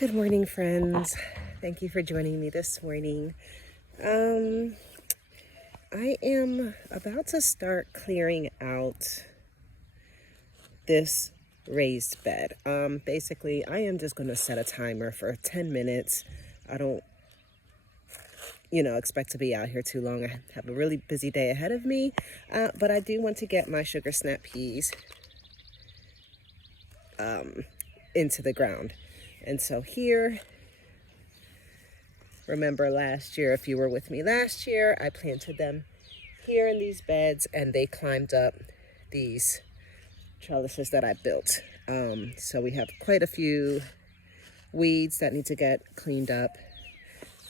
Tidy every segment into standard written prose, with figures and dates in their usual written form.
Good morning, friends. Thank you for joining me this morning. I am about to start clearing out this raised bed. Basically, I am just going to set a timer for 10 minutes. I don't, expect to be out here too long. I have a really busy day ahead of me, but I do want to get my sugar snap peas into the ground. And so here, remember last year, if you were with me last year, I planted them here in these beds and they climbed up these trellises that I built. So we have quite a few weeds that need to get cleaned up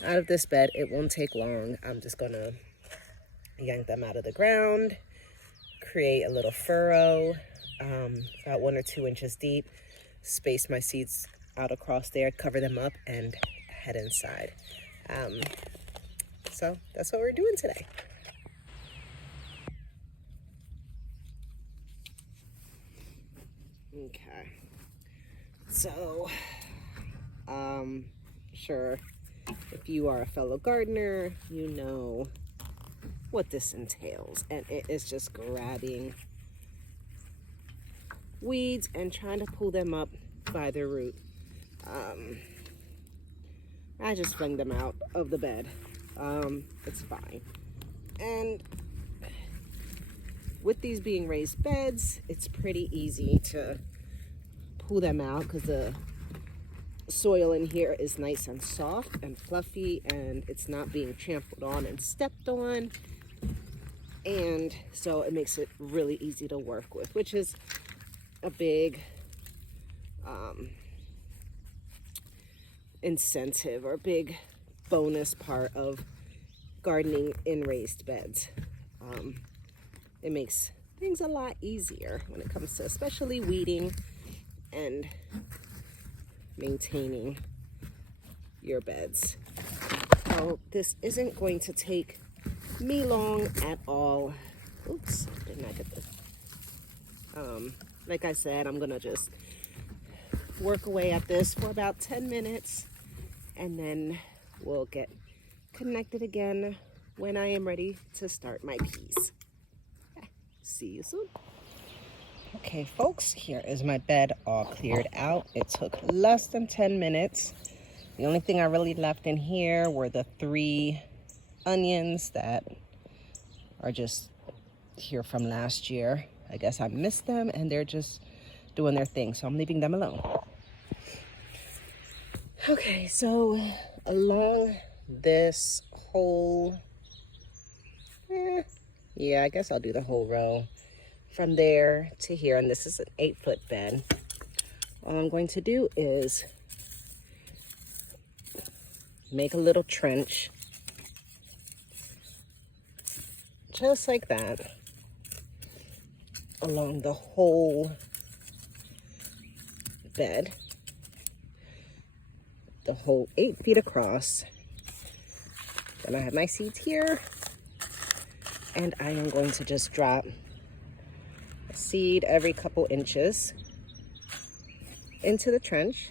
out of this bed. It won't take long. I'm just gonna yank them out of the ground, create a little furrow, about 1 or 2 inches deep, space my seeds out across there, cover them up, and head inside. So that's what we're doing today. Okay. So, sure, if you are a fellow gardener, you know what this entails. And it is just grabbing weeds and trying to pull them up by the root. I just fling them out of the bed. It's fine. And with these being raised beds, it's pretty easy to pull them out because the soil in here is nice and soft and fluffy and it's not being trampled on and stepped on. And so it makes it really easy to work with, which is a big incentive or big bonus part of gardening in raised beds. It makes things a lot easier when it comes to especially weeding and maintaining your beds. So this isn't going to take me long at all. Oops, didn't I get this? Like I said, I'm gonna just work away at this for about 10 minutes and then we'll get connected again when I am ready to start my peas. See you soon. Okay, folks, here is my bed all cleared out. It took less than 10 minutes. The only thing I really left in here were the 3 onions that are just here from last year. I guess I missed them and they're just doing their thing, so I'm leaving them alone. Okay, so along this whole, I guess I'll do the whole row from there to here, and this is an 8-foot bed. All I'm going to do is make a little trench, just like that, along the whole bed, the whole 8 feet across. Then I have my seeds here, and I am going to just drop a seed every couple inches into the trench.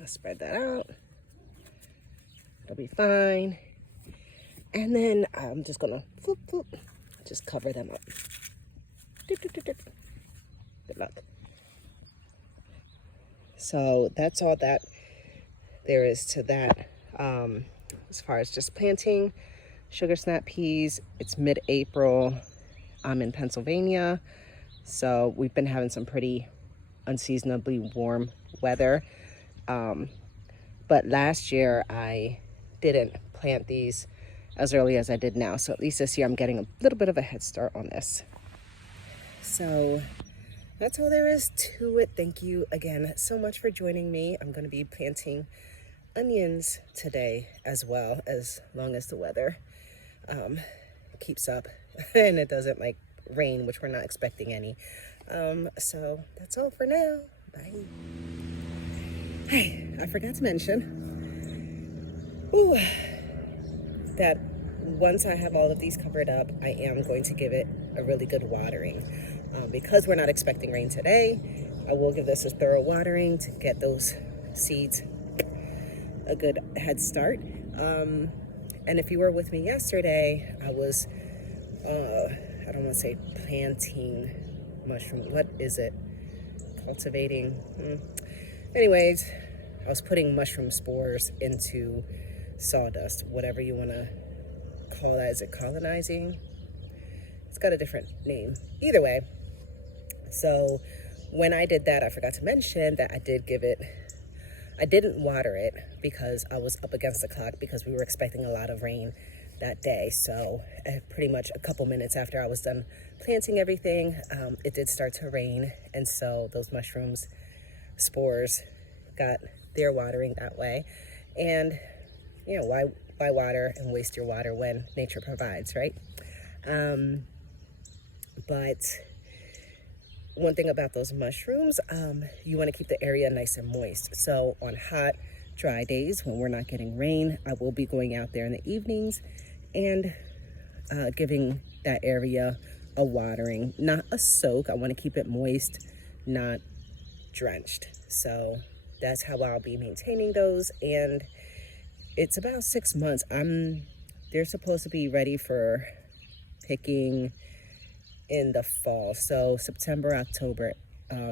I'll spread that out. It'll be fine. And then I'm just gonna just cover them up. Good luck. So that's all that there is to that. As far as just planting sugar snap peas, it's mid-April. I'm in Pennsylvania, so we've been having some pretty unseasonably warm weather. But last year I didn't plant these as early as I did now, so at least this year I'm getting a little bit of a head start on this. So that's all there is to it. Thank you again so much for joining me. I'm going to be planting onions today as well, as long as the weather keeps up and it doesn't like rain, which we're not expecting any. So that's all for now. Bye. Hey, I forgot to mention that once I have all of these covered up, I am going to give it a really good watering. Because we're not expecting rain today, I will give this a thorough watering to get those seeds a good head start. And if you were with me yesterday, I was, I don't want to say planting mushroom. What is it? Cultivating. Anyways, I was putting mushroom spores into sawdust, whatever you want to call that. Is it colonizing? It's got a different name. Either way. So when I did that, I forgot to mention that I didn't water it because I was up against the clock because we were expecting a lot of rain that day. So pretty much a couple minutes after I was done planting everything, it did start to rain. And so those mushrooms, spores, got their watering that way. And, you know, why water and waste your water when nature provides, right? But one thing about those mushrooms, you want to keep the area nice and moist. So on hot, dry days when we're not getting rain, I will be going out there in the evenings and giving that area a watering, not a soak. I want to keep it moist, not drenched. So that's how I'll be maintaining those. And it's about 6 months. They're supposed to be ready for picking in the fall, so September, October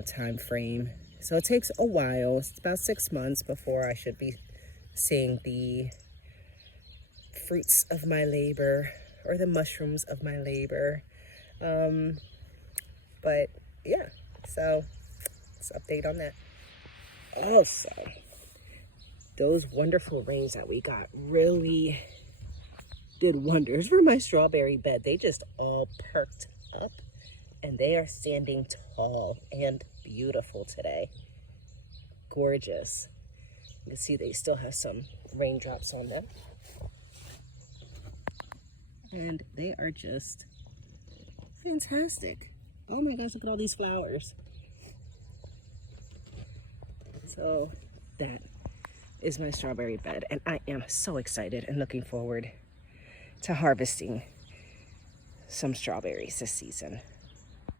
time frame. So it takes a while. It's about 6 months before I should be seeing the fruits of my labor or the mushrooms of my labor. But yeah, so let's update on that. Also, those wonderful rains that we got really did wonders for my strawberry bed. They just all perked up and they are standing tall and beautiful today. Gorgeous. You can see they still have some raindrops on them. And they are just fantastic. Oh my gosh, look at all these flowers. So that is my strawberry bed, and I am so excited and looking forward to harvesting some strawberries this season.